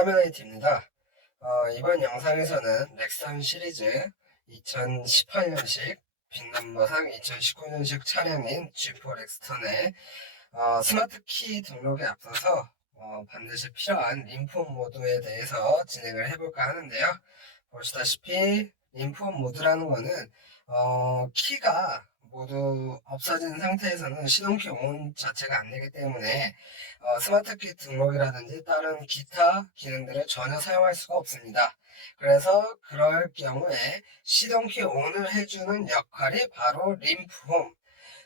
안내해 드립니다. 어, 이번 영상에서는 넥선 시리즈 2018년식 빈넘버상 2019년식 차량인 G4 렉스턴의 어, 스마트 키 등록에 앞서서 어, 반드시 필요한 림폼 모드에 대해서 진행을 해볼까 하는데요. 보시다시피 림폼 모드라는 거는 어, 키가 모두 없어진 상태에서는 시동키 온 자체가 안 되기 때문에 어, 스마트키 등록이라든지 다른 기타 기능들을 전혀 사용할 수가 없습니다. 그래서 그럴 경우에 시동키 온을 해주는 역할이 바로 림프홈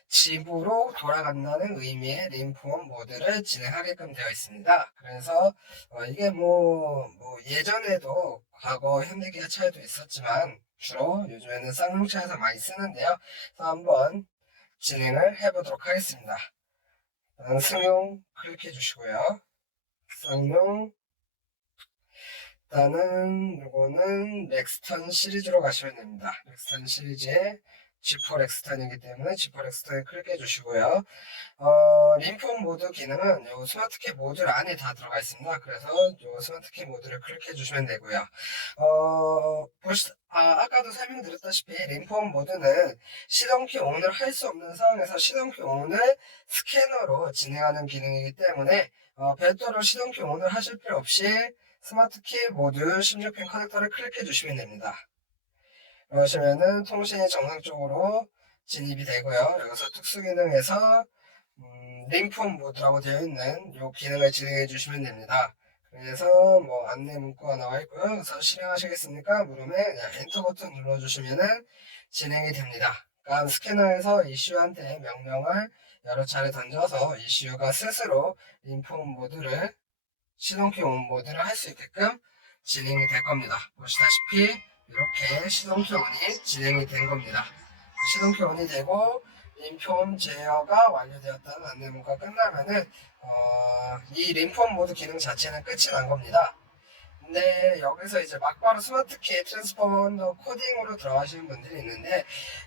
집으로 돌아간다는 의미의 림프홈 모드를 진행하게끔 되어 있습니다. 그래서 어, 이게 뭐, 뭐 예전에도 과거 현대기아 차에도 있었지만 주로 요즘에는 쌍용차에서 많이 쓰는데요. 그래서 한번 진행을 해보도록 하겠습니다. 승용 클릭해 주시고요. 쌍용 일단은 요거는 렉스턴 시리즈로 가시면 됩니다. 렉스턴 시리즈 의 G4 렉스턴이기 때문에 G4 렉스턴에 클릭해 주시고요. 어, 림폼 모드 기능은 요 스마트키 모드 안에 다 들어가 있습니다. 그래서 요 스마트키 모드를 클릭해 주시면 되고요. 어, 보시, 아, 아까도 설명드렸다시피 림폼 모드는 시동키 온을 할 수 없는 상황에서 시동키 온을 스캐너로 진행하는 기능이기 때문에 어, 별도로 시동키 온을 하실 필요 없이 스마트키 모드 16핀 커넥터를 클릭해 주시면 됩니다. 그러시면은 통신이 정상적으로 진입이 되고요. 여기서 특수 기능에서 음, 링폼 모드라고 되어 있는 이 기능을 진행해 주시면 됩니다. 그래서 뭐 안내 문구가 나와 있고요. 그래서 실행하시겠습니까? 그냥 엔터 버튼 눌러주시면은 진행이 됩니다. 그러니까 스캐너에서 이슈한테 명령을 여러 차례 던져서 이슈가 스스로 림폼 모드를 시동키 온 모드를 할 수 있게끔 진행이 될 겁니다. 보시다시피 이렇게 시동키 온이 진행이 된 겁니다. 시동키 온이 되고 림폼 제어가 완료되었다는 안내문가 끝나면은 어, 이 림폼 모드 기능 자체는 끝이 난 겁니다. 근데 여기서 이제 막바로 스마트키 트랜스포먼더 코딩으로 들어가시는 분들이 있는데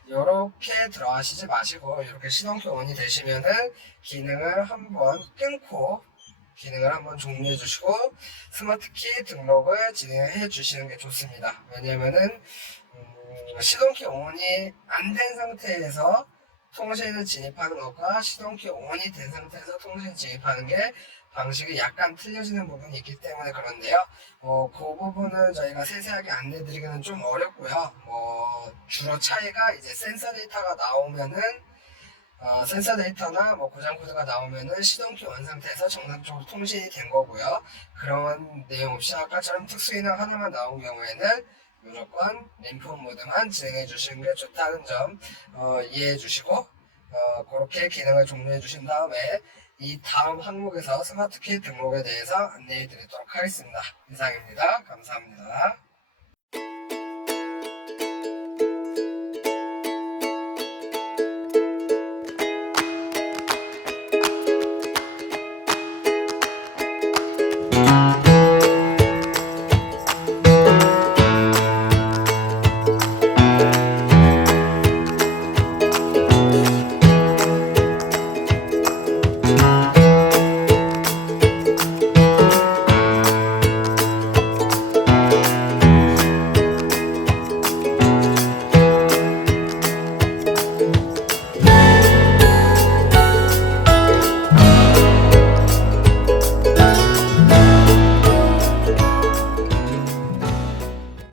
이렇게 들어가시지 마시고 이렇게 시동키 온이 되시면은 기능을 한번 끊고 기능을 한번 종료해 주시고 스마트키 등록을 진행해 주시는 게 좋습니다. 왜냐면은 음, 시동키 온이 안 된 상태에서 통신을 진입하는 것과 시동키 온이 된 상태에서 통신 진입하는 게 방식이 약간 틀려지는 부분이 있기 때문에 그런데요. 어, 그 부분은 저희가 세세하게 안내드리기는 좀 어렵고요. 뭐 주로 차이가 이제 센서 데이터가 나오면은 어, 센서 데이터나 뭐 고장 코드가 나오면은 시동키 온 상태에서 정상적으로 통신이 된 거고요. 그런 내용 없이 아까처럼 특수 기능 하나만 나온 경우에는 무조건 림폼 모드만 진행해 주시는 게 좋다는 점 어, 이해해 주시고 어, 그렇게 기능을 종료해 주신 다음에 이 다음 항목에서 스마트키 등록에 대해서 안내해 드리도록 하겠습니다. 이상입니다. 감사합니다.